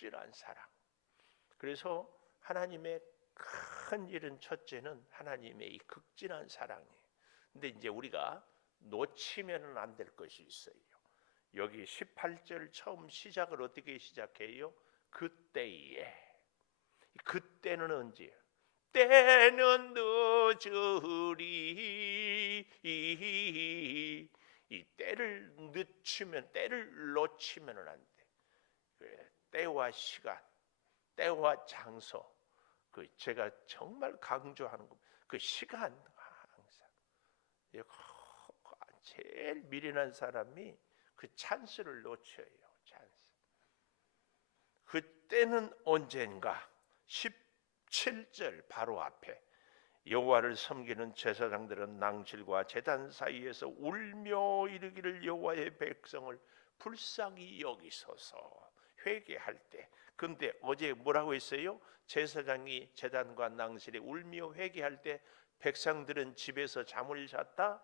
극진한 사랑. 그래서 하나님의 큰 일은 첫째는 하나님의 이 극진한 사랑이에요. 근데 이제 우리가 놓치면은 안 될 것이 있어요. 여기 18절 처음 시작을 어떻게 시작해요? 그때에. 그때는 언제? 때는 늦으리. 이 때를 늦추면, 때를 놓치면은 안 돼. 때와 시간, 때와 장소, 그 제가 정말 강조하는 거, 그 시간 항상 제일 미련한 사람이 그 찬스를 놓쳐요. 찬스. 그때는 언젠가 17절 바로 앞에 여호와를 섬기는 제사장들은 낭실과 제단 사이에서 울며 이르기를 여호와의 백성을 불쌍히 여기소서. 회개할 때. 근데 어제 뭐라고 했어요? 제사장이 제단과 낭실에 울며 회개할 때 백성들은 집에서 잠을 잤다?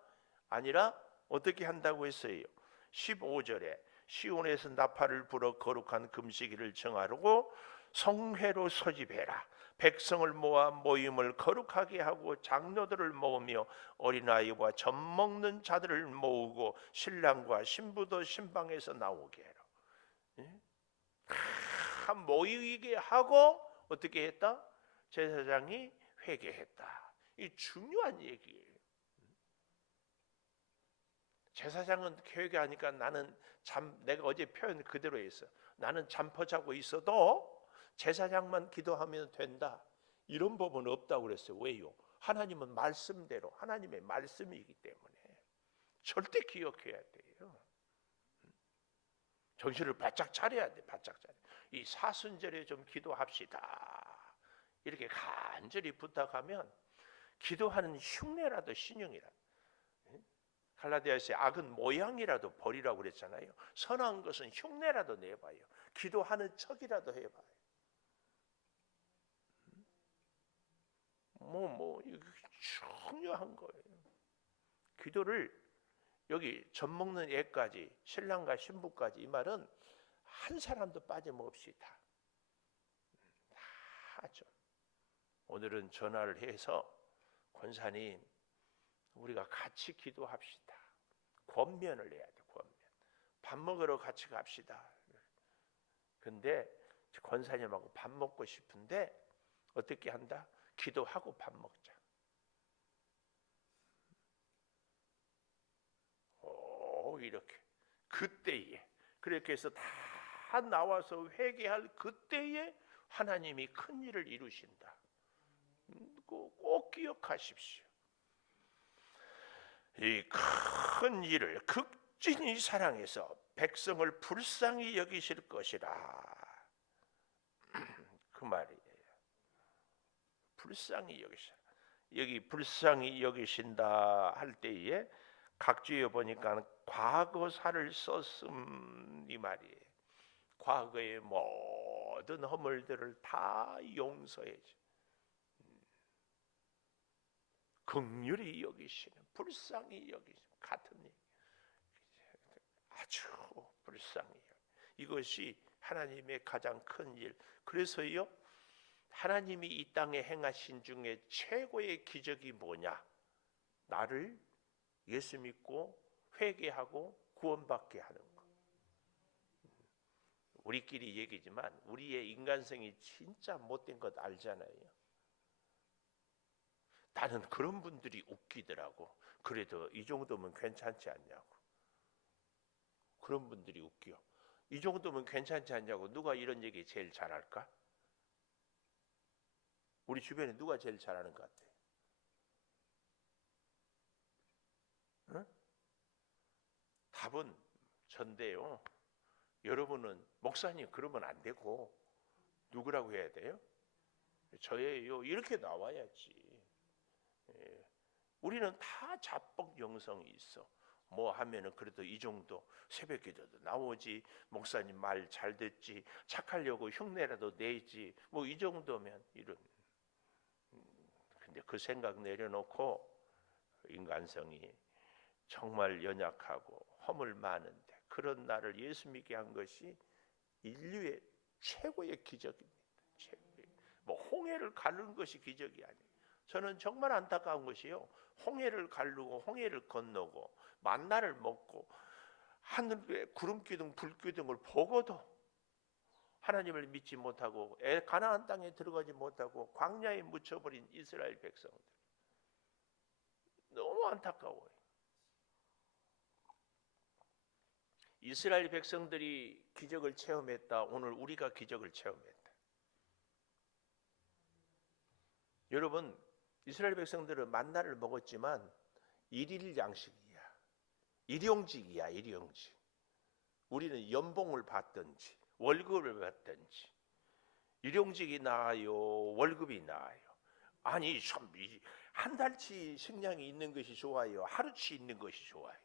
아니라 어떻게 한다고 했어요? 15절에 시온에서 나팔을 불어 거룩한 금식일을 정하고 성회로 소집해라. 백성을 모아 모임을 거룩하게 하고 장로들을 모으며 어린아이와 젖먹는 자들을 모으고 신랑과 신부도 신방에서 나오게 해라. 모이게 하고 어떻게 했다? 제사장이 회개했다. 이 중요한 얘기예요. 제사장은 회개하니까 나는 내가 어제 표현 그대로 했어. 나는 잠퍼 자고 있어도 제사장만 기도하면 된다. 이런 법은 없다고 그랬어요. 왜요? 하나님은 말씀대로 하나님의 말씀이기 때문에 절대 기억해야 돼요. 정신을 바짝 차려야 돼. 바짝 차려. 이 사순절에 좀 기도합시다. 이렇게 간절히 부탁하면 기도하는 흉내라도 신용이라. 갈라디아서의 악은 모양이라도 버리라고 그랬잖아요. 선한 것은 흉내라도 내봐요. 기도하는 척이라도 해봐요. 이거 중요한 거예요. 기도를 여기 젖 먹는 애까지 신랑과 신부까지 이 말은 한 사람도 빠짐없이 다 하죠. 오늘은 전화를 해서 권사님 우리가 같이 기도합시다. 권면을 해야 돼. 권면. 밥 먹으러 같이 갑시다. 근데 권사님하고 밥 먹고 싶은데 어떻게 한다? 기도하고 밥 먹자. 이렇게 그때에 그렇게 해서 다 나와서 회개할 그때에 하나님이 큰 일을 이루신다. 꼭 기억하십시오. 이 큰 일을 극진히 사랑해서 백성을 불쌍히 여기실 것이라. 그 말이에요. 불쌍히 여기시라. 여기 불쌍히 여기신다 할 때에 각주에 보니까 과거사를 썼음 이 말이에요. 과거의 모든 허물들을 다 용서해 줘. 긍휼히 여기시는, 불쌍히 여기시는 같은 얘기. 아주 불쌍히 이것이 하나님의 가장 큰 일. 그래서요 하나님이 이 땅에 행하신 중에 최고의 기적이 뭐냐? 나를 예수 믿고 회개하고 구원받게 하는 것. 우리끼리 얘기지만 우리의 인간성이 진짜 못된 것 알잖아요. 나는 그런 분들이 웃기더라고. 그래도 이 정도면 괜찮지 않냐고. 그런 분들이 웃겨. 이 정도면 괜찮지 않냐고. 누가 이런 얘기 제일 잘할까? 우리 주변에 누가 제일 잘하는 것 같아? 응? 답은 전데요. 여러분은 목사님 그러면 안 되고 누구라고 해야 돼요? 저예요. 이렇게 나와야지. 우리는 다 자뻑 영성이 있어. 뭐 하면은 그래도 이 정도 새벽기도도 나오지, 목사님 말 잘 듣지, 착하려고 흉내라도 내지, 뭐 이 정도면 이런. 근데 그 생각 내려놓고 인간성이 정말 연약하고 허물 많은데 그런 나를 예수 믿게 한 것이 인류의 최고의 기적입니다. 최고의. 뭐 홍해를 가르는 것이 기적이 아니에요. 저는 정말 안타까운 것이요, 홍해를 가르고 홍해를 건너고 만나를 먹고 하늘에 구름 기둥 불 기둥을 보고도 하나님을 믿지 못하고 가나안 땅에 들어가지 못하고 광야에 묻혀버린 이스라엘 백성들, 너무 안타까워요. 이스라엘 백성들이 기적을 체험했다. 오늘 우리가 기적을 체험했다. 여러분, 이스라엘 백성들은 만나를 먹었지만 일일 양식이야. 일용직이야, 일용직. 우리는 연봉을 받든지 월급을 받든지, 일용직이 나아요, 월급이 나아요? 아니, 한 달치 식량이 있는 것이 좋아요, 하루치 있는 것이 좋아요?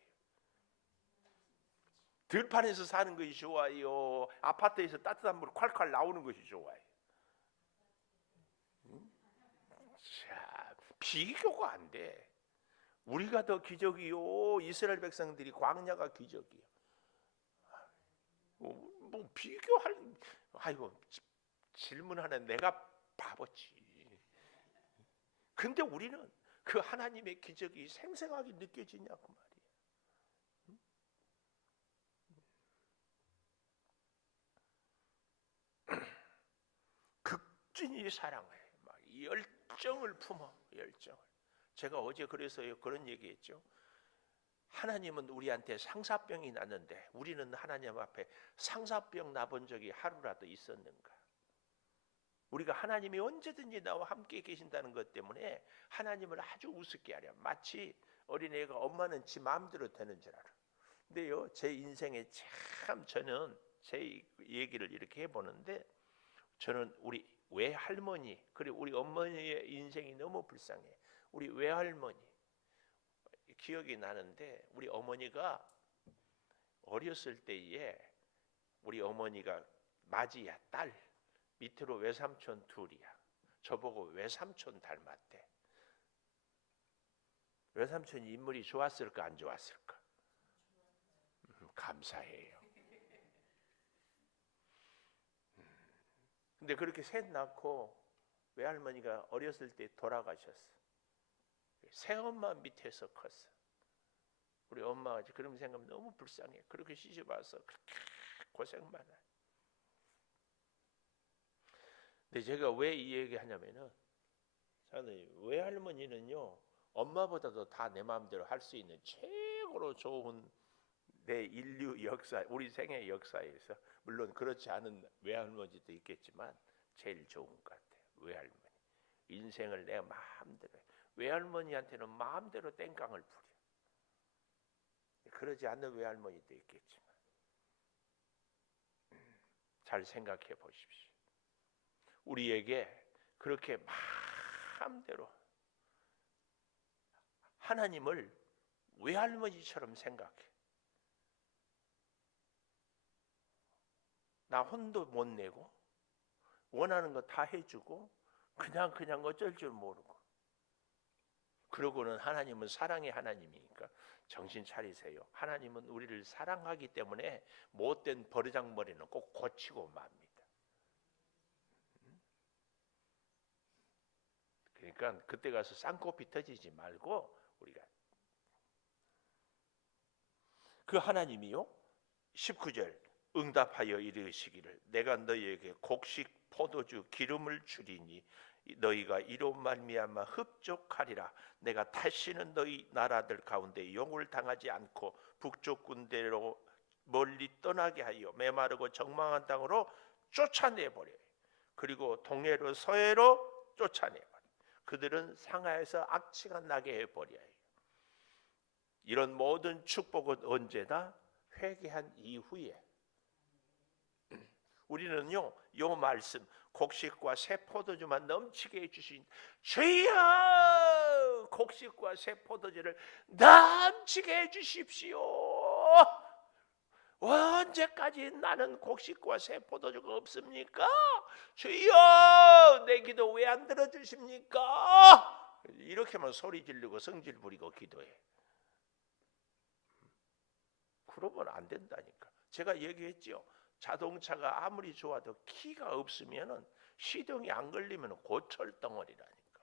들판에서 사는 것이 좋아요, 아파트에서 따뜻한 물 콸콸 나오는 것이 좋아요? 자, 비교가 안 돼. 우리가 더 기적이요, 이스라엘 백성들이 광야가 기적이요. 뭐 비교할, 아이고, 질문하는 내가 바보지. 근데 우리는 그 하나님의 기적이 생생하게 느껴지냐고 말이에요. 극진히 사랑해. 막 열정을 품어, 열정을. 제가 어제 그래서 그런 얘기했죠. 하나님은 우리한테 상사병이 났는데 우리는 하나님 앞에 상사병 나본 적이 하루라도 있었는가? 우리가 하나님이 언제든지 나와 함께 계신다는 것 때문에 하나님을 아주 우습게 하려, 마치 어린애가 엄마는 지 마음대로 되는 줄 알아. 근데요, 제 인생에 참, 저는 제 얘기를 이렇게 해보는데, 저는 우리 외할머니, 그리고 우리 어머니의 인생이 너무 불쌍해. 우리 외할머니 기억이 나는데, 우리 어머니가 어렸을 때에 우리 어머니가 맞이야, 딸 밑으로 외삼촌 둘이야. 저보고 외삼촌 닮았대. 외삼촌이 인물이 좋았을까 안 좋았을까? 감사해요. 근데 그렇게 셋 낳고 외할머니가 어렸을 때 돌아가셨어. 새엄마 밑에서 컸어. 우리 엄마가 그런 생각하면 너무 불쌍해. 그렇게 시집와서 그렇게 고생 많아. 근데 제가 왜 이 얘기 하냐면은, 저는 외할머니는요, 엄마보다도 다 내 마음대로 할 수 있는 최고로 좋은, 내 인류 역사, 우리 생애 역사에서, 물론 그렇지 않은 외할머니도 있겠지만 제일 좋은 것 같아요. 외할머니. 인생을 내 마음대로 해. 외할머니한테는 마음대로 땡깡을 부려. 그러지 않는 외할머니도 있겠지만 잘 생각해 보십시오. 우리에게 그렇게 마음대로 하나님을 외할머니처럼 생각해. 나 혼도 못 내고 원하는 거 다 해주고 그냥 어쩔 줄 모르고, 그러고는 하나님은 사랑의 하나님이니까 정신 차리세요. 하나님은 우리를 사랑하기 때문에 못된 버르장머리는 꼭 고치고 맙니다. 그러니까 그때 가서 쌍코피 터지지 말고, 우리가 그 하나님이요, 19절 응답하여 이르시기를 내가 너희에게 곡식 포도주 기름을 주리니 너희가 이로 말미암아 흡족하리라. 내가 다시는 너희 나라들 가운데 용을 당하지 않고 북쪽 군대로 멀리 떠나게 하여 메마르고 적망한 땅으로 쫓아내버려요. 그리고 동해로 서해로 쫓아내버려요. 그들은 상하에서 악취가 나게 해버려요. 이런 모든 축복은 언제나 회개한 이후에. 우리는요, 요 말씀, 곡식과 새 포도주만 넘치게 해주신 주여, 곡식과 새 포도주를 넘치게 해주십시오. 언제까지 나는 곡식과 새 포도주가 없습니까? 주여, 내 기도 왜 안 들어주십니까? 이렇게만 소리 지르고 성질 부리고 기도해. 그러면 안 된다니까. 제가 얘기했죠. 자동차가 아무리 좋아도 키가 없으면은 시동이 안 걸리면 고철덩어리라니까.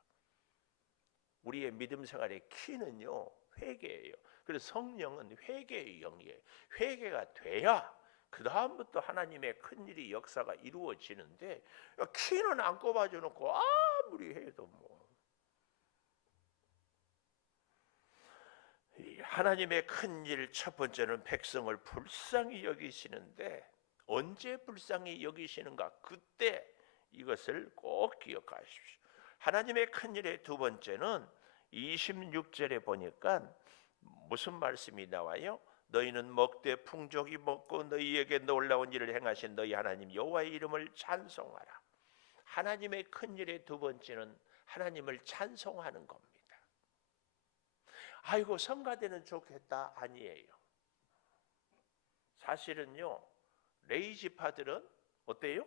우리의 믿음 생활의 키는요, 회개예요. 그래서 성령은 회개의 영이에요. 회개가 돼야 그 다음부터 하나님의 큰일이 역사가 이루어지는데, 키는 안 꼽아줘 놓고 아무리 해도 하나님의 큰일 첫 번째는 백성을 불쌍히 여기시는데, 언제 불쌍히 여기시는가? 그때 이것을 꼭 기억하십시오. 하나님의 큰일의 두 번째는 26절에 보니까 무슨 말씀이 나와요? 너희는 먹되 풍족이 먹고 너희에게 놀라운 일을 행하신 너희 하나님 여호와의 이름을 찬송하라. 하나님의 큰일의 두 번째는 하나님을 찬송하는 겁니다. 아이고 성가대는 좋겠다, 아니에요. 사실은요, 레위지파들은 어때요?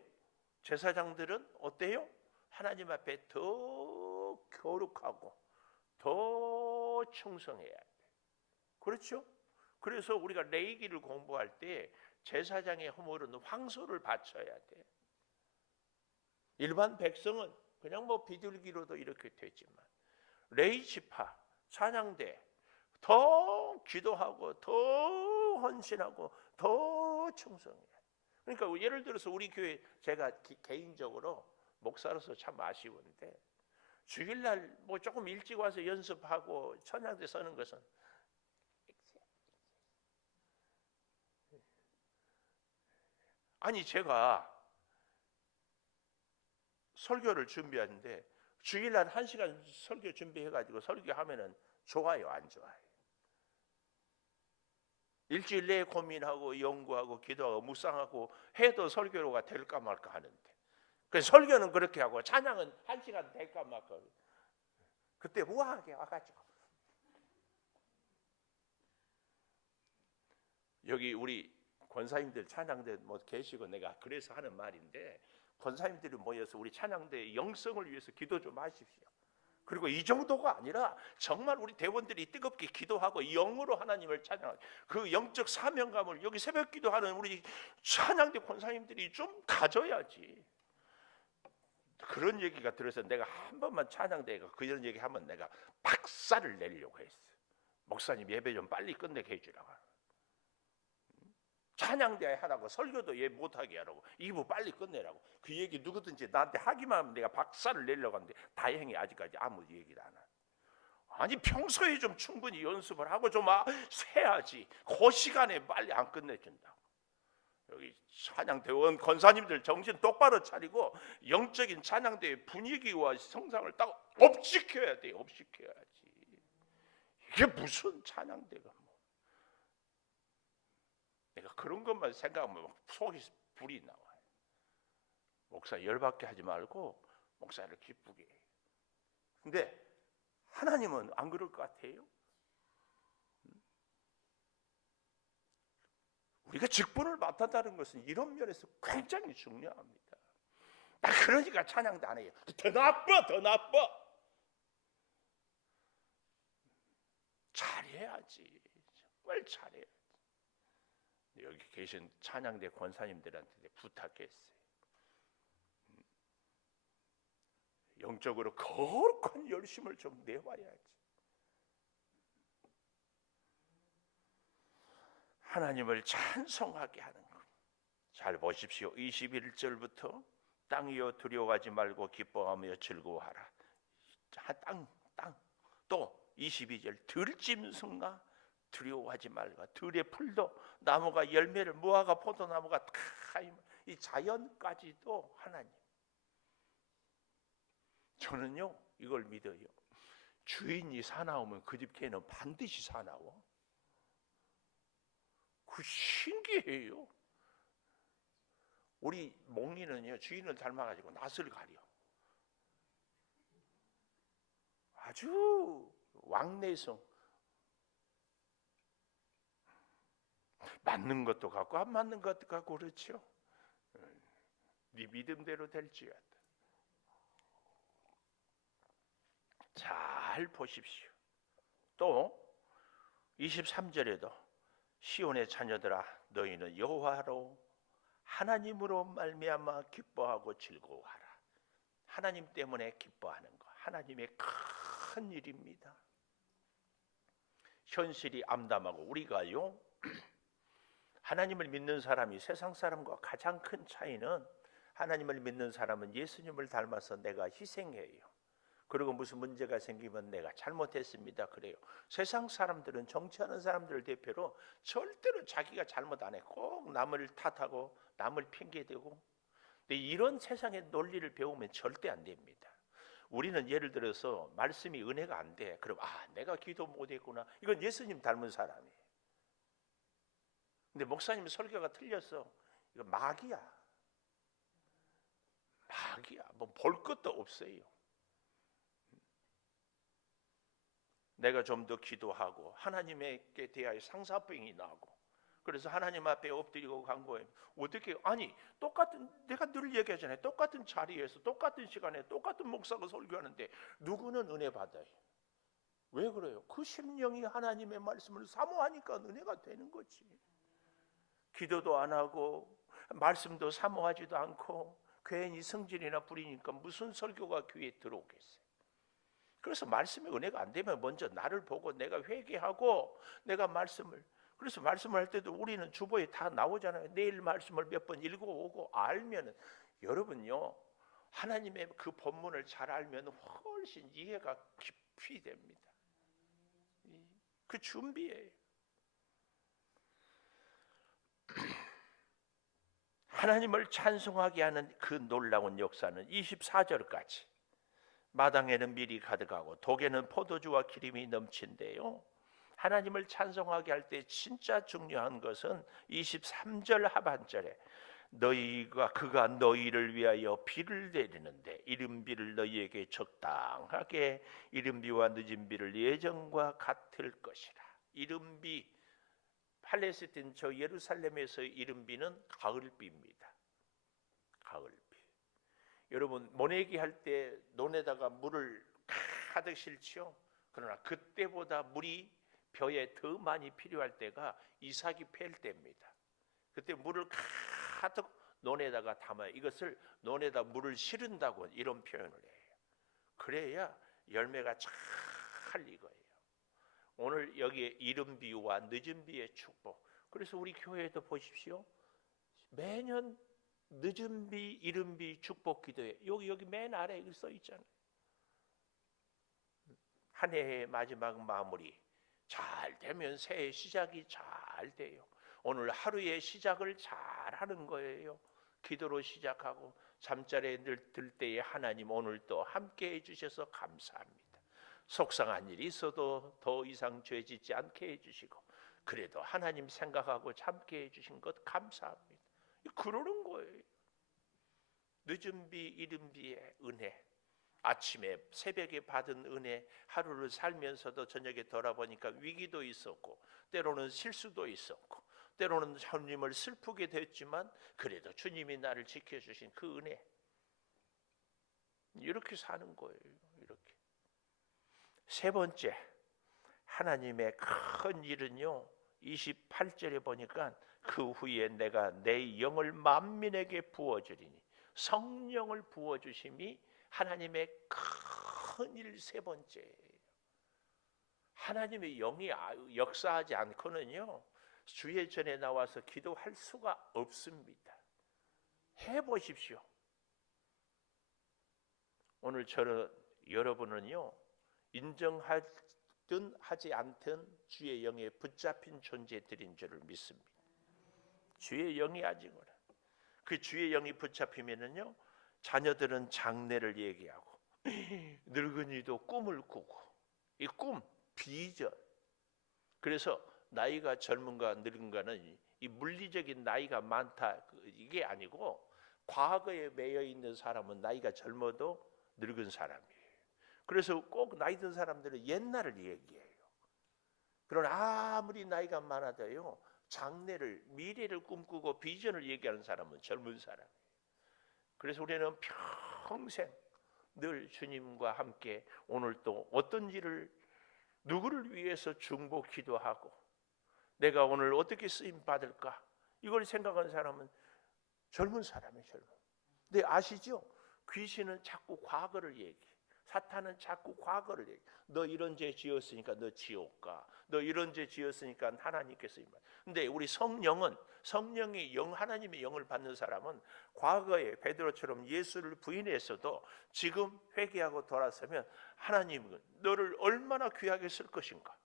제사장들은 어때요? 하나님 앞에 더 거룩하고 더 충성해야 돼. 그렇죠? 그래서 우리가 레위기를 공부할 때 제사장의 허물은 황소를 바쳐야 돼. 일반 백성은 그냥 비둘기로도 이렇게 되지만 레위지파 찬양대 더 기도하고 더 헌신하고 더 충성해. 그러니까 예를 들어서 우리 교회, 제가 개인적으로 목사로서 참 아쉬운데, 주일날 조금 일찍 와서 연습하고 찬양대 서는 것은, 아니 제가 설교를 준비하는데 주일날 1시간 설교 준비해가지고 설교하면은 좋아요, 안 좋아요? 일주일 내에 고민하고 연구하고 기도하고 묵상하고 해도 설교가 될까 말까 하는데, 그래서 설교는 그렇게 하고 찬양은 1시간 될까 말까. 그때 우아하게 와가지고, 여기 우리 권사님들 찬양대 계시고, 내가 그래서 하는 말인데, 권사님들이 모여서 우리 찬양대의 영성을 위해서 기도 좀 하십시오. 그리고 이 정도가 아니라 정말 우리 대원들이 뜨겁게 기도하고 영으로 하나님을 찬양하고, 그 영적 사명감을 여기 새벽 기도하는 우리 찬양대 권사님들이 좀 가져야지. 그런 얘기가 들어서 내가 한 번만 찬양대가 그런 얘기하면 내가 박살을 내려고 했어. 목사님 예배 좀 빨리 끝내게 해주라고. 찬양대 하라고, 설교도 예 못하게 하라고, 2부 빨리 끝내라고. 그 얘기 누구든지 나한테 하기만 하면 내가 박살을 내려고 하는데 다행히 아직까지 아무 얘기를 안 하네. 아니 평소에 좀 충분히 연습을 하고 좀 해야지. 그 시간에 빨리 안 끝내준다고. 여기 찬양대원 권사님들 정신 똑바로 차리고 영적인 찬양대의 분위기와 성상을 딱 업시켜야 돼. 업시켜야지. 이게 무슨 찬양대가 내가 그런 것만 생각하면 속이 불이 나와요. 목사 열받게 하지 말고 목사를 기쁘게 해요. 근데 하나님은 안 그럴 것 같아요? 우리가 직분을 맡았다는 것은 이런 면에서 굉장히 중요합니다. 그러니까 찬양도 안 해요. 더 나빠, 더 나빠. 잘해야지. 정말 잘해야지. 여기 계신 찬양대 권사님들한테 부탁했어요. 영적으로 거룩한 열심을 좀 내봐야지. 하나님을 찬송하게 하는 것. 잘 보십시오. 21절부터 땅이여 두려워하지 말고 기뻐하며 즐거워하라. 땅. 또 22절 들짐승아 두려워하지 말고. 들의 풀도 나무가 열매를, 무화과 포도나무가 다 이 자연까지도 하나님. 저는요 이걸 믿어요. 주인이 사나우면 그 집 개는 반드시 사나워. 그 신기해요. 우리 몽이는요 주인을 닮아가지고 낯을 가려. 아주 왕래성. 맞는 것도 같고 안 맞는 것도 같고 그렇죠. 네 믿음대로 될지어다. 잘 보십시오. 또 23절에도 시온의 자녀들아 너희는 여호와로 하나님으로 말미암아 기뻐하고 즐거워하라. 하나님 때문에 기뻐하는 거, 하나님의 큰 일입니다. 현실이 암담하고 우리가요, 하나님을 믿는 사람이 세상 사람과 가장 큰 차이는, 하나님을 믿는 사람은 예수님을 닮아서 내가 희생해요. 그리고 무슨 문제가 생기면 내가 잘못했습니다 그래요. 세상 사람들은, 정치하는 사람들을 대표로 절대로 자기가 잘못 안 해. 꼭 남을 탓하고 남을 핑계대고. 근데 이런 세상의 논리를 배우면 절대 안 됩니다. 우리는 예를 들어서 말씀이 은혜가 안 돼. 그럼 내가 기도 못했구나. 이건 예수님 닮은 사람이에요. 근데 목사님 설교가 틀렸어. 이거 마귀야. 마귀야. 뭐 볼 것도 없어요. 내가 좀 더 기도하고 하나님께 대하여 상사병이 나고, 그래서 하나님 앞에 엎드리고 간 거예요. 어떻게, 똑같은, 내가 늘 얘기하잖아요. 똑같은 자리에서 똑같은 시간에 똑같은 목사가 설교하는데 누구는 은혜 받아요. 왜 그래요? 그 심령이 하나님의 말씀을 사모하니까 은혜가 되는 거지. 기도도 안 하고 말씀도 사모하지도 않고 괜히 성질이나 부리니까 무슨 설교가 귀에 들어오겠어요. 그래서 말씀의 은혜가 안 되면 먼저 나를 보고 내가 회개하고 내가 말씀을, 그래서 말씀을 할 때도 우리는 주보에 다 나오잖아요. 내일 말씀을 몇 번 읽어오고 알면은, 여러분요, 하나님의 그 본문을 잘 알면 훨씬 이해가 깊이 됩니다. 그 준비예요. 하나님을 찬송하게 하는 그 놀라운 역사는 24절까지 마당에는 밀이 가득하고 독에는 포도주와 기름이 넘친대요. 하나님을 찬송하게 할 때 진짜 중요한 것은 23절 하반절에 그가 너희를 위하여 비를 내리는데 이른 비를 너희에게 적당하게, 이른 비와 늦은 비를 예전과 같을 것이라. 이른 비, 팔레스틴 저 예루살렘에서의 이른 비는 가을비입니다. 가을비. 여러분, 모내기 할 때 논에다가 물을 가득 싣지요. 그러나 그때보다 물이 벼에 더 많이 필요할 때가 이삭이 팰 때입니다. 그때 물을 가득 논에다가 담아요. 이것을 논에다 물을 실은다고 이런 표현을 해요. 그래야 열매가 잘 익어요. 오늘 여기에 이른 비와 늦은 비의 축복. 그래서 우리 교회에도 보십시오. 매년 늦은 비, 이른 비 축복 기도회, 여기 맨 아래에 써 있잖아요. 한 해의 마지막 마무리 잘 되면 새해 시작이 잘 돼요. 오늘 하루의 시작을 잘 하는 거예요. 기도로 시작하고 잠자리에 들 때에 하나님 오늘도 함께 해주셔서 감사합니다. 속상한 일이 있어도 더 이상 죄 짓지 않게 해주시고, 그래도 하나님 생각하고 함께 해주신 것 감사합니다. 그러는 거예요. 늦은 비, 이른 비의 은혜, 아침에 새벽에 받은 은혜, 하루를 살면서도 저녁에 돌아보니까 위기도 있었고 때로는 실수도 있었고 때로는 주님을 슬프게 됐지만 그래도 주님이 나를 지켜주신 그 은혜, 이렇게 사는 거예요. 이렇게. 세 번째, 하나님의 큰 일은요, 28절에 보니까 그 후에 내가 내 영을 만민에게 부어주리니, 성령을 부어주심이 하나님의 큰 일 세 번째예요. 하나님의 영이 역사하지 않고는요, 주의 전에 나와서 기도할 수가 없습니다. 해보십시오. 오늘 여러분은요, 인정하든 하지 않든 주의 영에 붙잡힌 존재들인 줄을 믿습니다. 주의 영이 아직은, 그 주의 영이 붙잡히면은요, 자녀들은 장래를 얘기하고 늙은이도 꿈을 꾸고, 이 꿈, 비전. 그래서 나이가 젊은가 늙은가는 이 물리적인 나이가 많다 이게 아니고, 과거에 매여 있는 사람은 나이가 젊어도 늙은 사람이에요. 그래서 꼭 나이 든 사람들은 옛날을 얘기해요. 그러나 아무리 나이가 많아도요, 장래를, 미래를 꿈꾸고 비전을 얘기하는 사람은 젊은 사람이에요. 그래서 우리는 평생 늘 주님과 함께 오늘 또 어떤 일을, 누구를 위해서 중보 기도하고 내가 오늘 어떻게 쓰임 받을까, 이걸 생각하는 사람은 젊은 사람이 젊은. 근데 아시죠? 귀신은 자꾸 과거를 얘기해. 사탄은 자꾸 과거를 얘기해. 너 이런 죄 지었으니까 너 지옥 가. 너 이런 죄 지었으니까 하나님께서 임하. 근데 우리 성령은, 성령의 영, 하나님의 영을 받는 사람은 과거에 베드로처럼 예수를 부인했어도 지금 회개하고 돌아서면 하나님은 너를 얼마나 귀하게 쓸 것인가.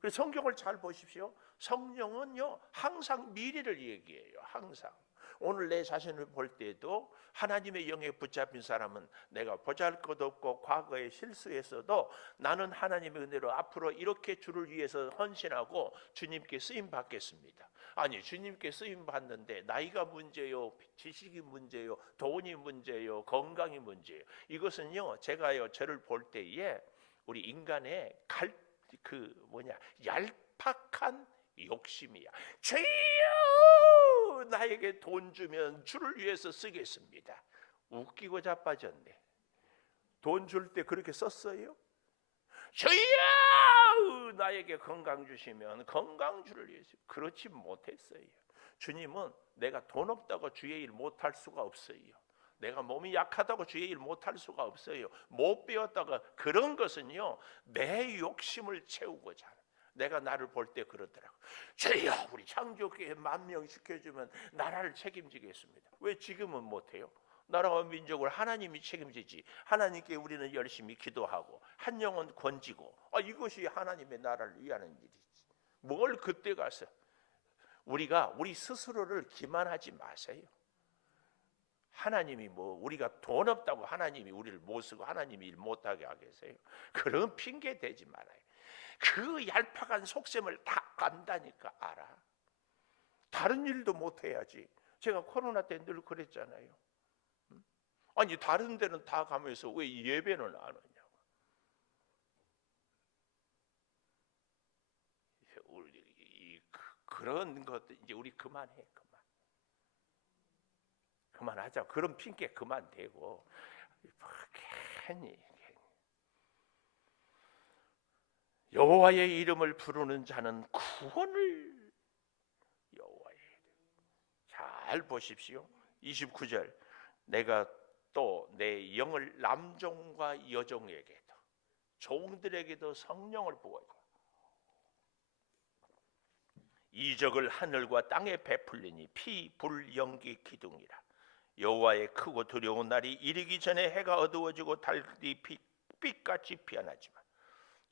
그래서 성경을 잘 보십시오. 성령은요 항상 미래를 얘기해요. 항상. 오늘 내 자신을 볼 때도 하나님의 영에 붙잡힌 사람은 내가 보잘것없고 과거에 실수했어도 나는 하나님의 은혜로 앞으로 이렇게 주를 위해서 헌신하고 주님께 쓰임 받겠습니다. 아니, 주님께 쓰임 받는데 나이가 문제요, 지식이 문제요, 돈이 문제요, 건강이 문제요. 이것은요 제가요 저를 볼 때에 우리 인간의 얄팍한 욕심이야. 주여 나에게 돈 주면 주를 위해서 쓰겠습니다. 웃기고 자빠졌네. 돈 줄 때 그렇게 썼어요? 주여 나에게 건강 주시면 건강 주를 위해서. 그렇지 못했어요. 주님은 내가 돈 없다고 주의 일 못할 수가 없어요. 내가 몸이 약하다고 주의 일 못할 수가 없어요. 못 배웠다가 그런 것은요 내 욕심을 채우고자 하는. 내가 나를 볼 때 그러더라고. 주여 우리 창조교회 10,000명 시켜주면 나라를 책임지겠습니다. 왜 지금은 못해요? 나라와 민족을 하나님이 책임지지. 하나님께 우리는 열심히 기도하고 한 영혼 건지고 이것이 하나님의 나라를 위하는 일이지. 뭘 그때 가서 우리가 우리 스스로를 기만하지 마세요. 하나님이 우리가 돈 없다고 하나님이 우리를 못 쓰고 하나님이 일 못하게 하겠어요? 그런 핑계 대지 말아요. 그 얄팍한 속셈을 다 간다니까 알아. 다른 일도 못해야지. 제가 코로나 때 늘 그랬잖아요. 아니 다른 데는 다 가면서 왜 예배는 안 하냐고. 그런 것들 이제 우리 그만해. 그만하자. 그런 핑계 그만 대고 괜히. 여호와의 이름을 부르는 자는 구원을. 여호와의 이름. 잘 보십시오. 29절 내가 또 내 영을 남종과 여종에게도 종들에게도 성령을 부어요. 이적을 하늘과 땅에 베풀리니 피, 불, 연기, 기둥이라. 여호와의 크고 두려운 날이 이르기 전에 해가 어두워지고 달이 빛같이 피어나지만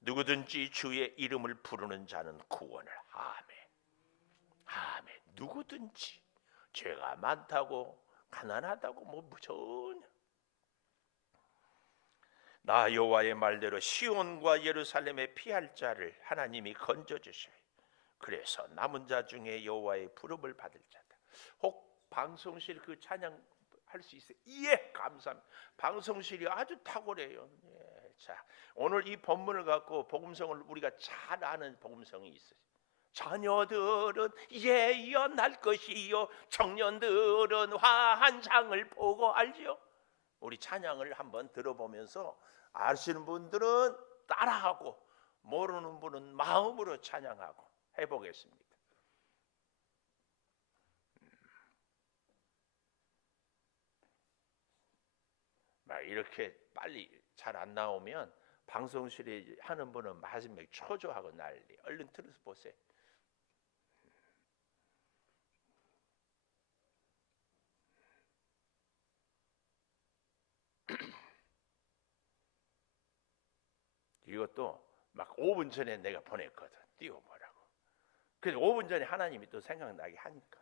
누구든지 주의 이름을 부르는 자는 구원을. 아멘. 아멘. 누구든지 죄가 많다고 가난하다고 전혀. 나 여호와의 말대로 시온과 예루살렘에 피할 자를 하나님이 건져주셔요. 그래서 남은 자 중에 여호와의 부름을 받을 자다. 혹 방송실 그 찬양 할 수 있어요? 예, 감사합니다. 방송실이 아주 탁월해요. 예, 자, 오늘 이 본문을 갖고 복음성을 우리가 잘 아는 복음성이 있어요. 자녀들은 예언할 것이요, 청년들은 화한상을 보고. 알죠? 우리 찬양을 한번 들어보면서 아시는 분들은 따라하고 모르는 분은 마음으로 찬양하고 해보겠습니다. 이렇게 빨리 잘 안 나오면 방송실에 하는 분은 마지막에 초조하고 난리. 얼른 틀어서 보세요. 이것도 막 5분 전에 내가 보냈거든. 띄워보라고. 그래서 5분 전에 하나님이 또 생각나게 하니까.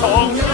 성령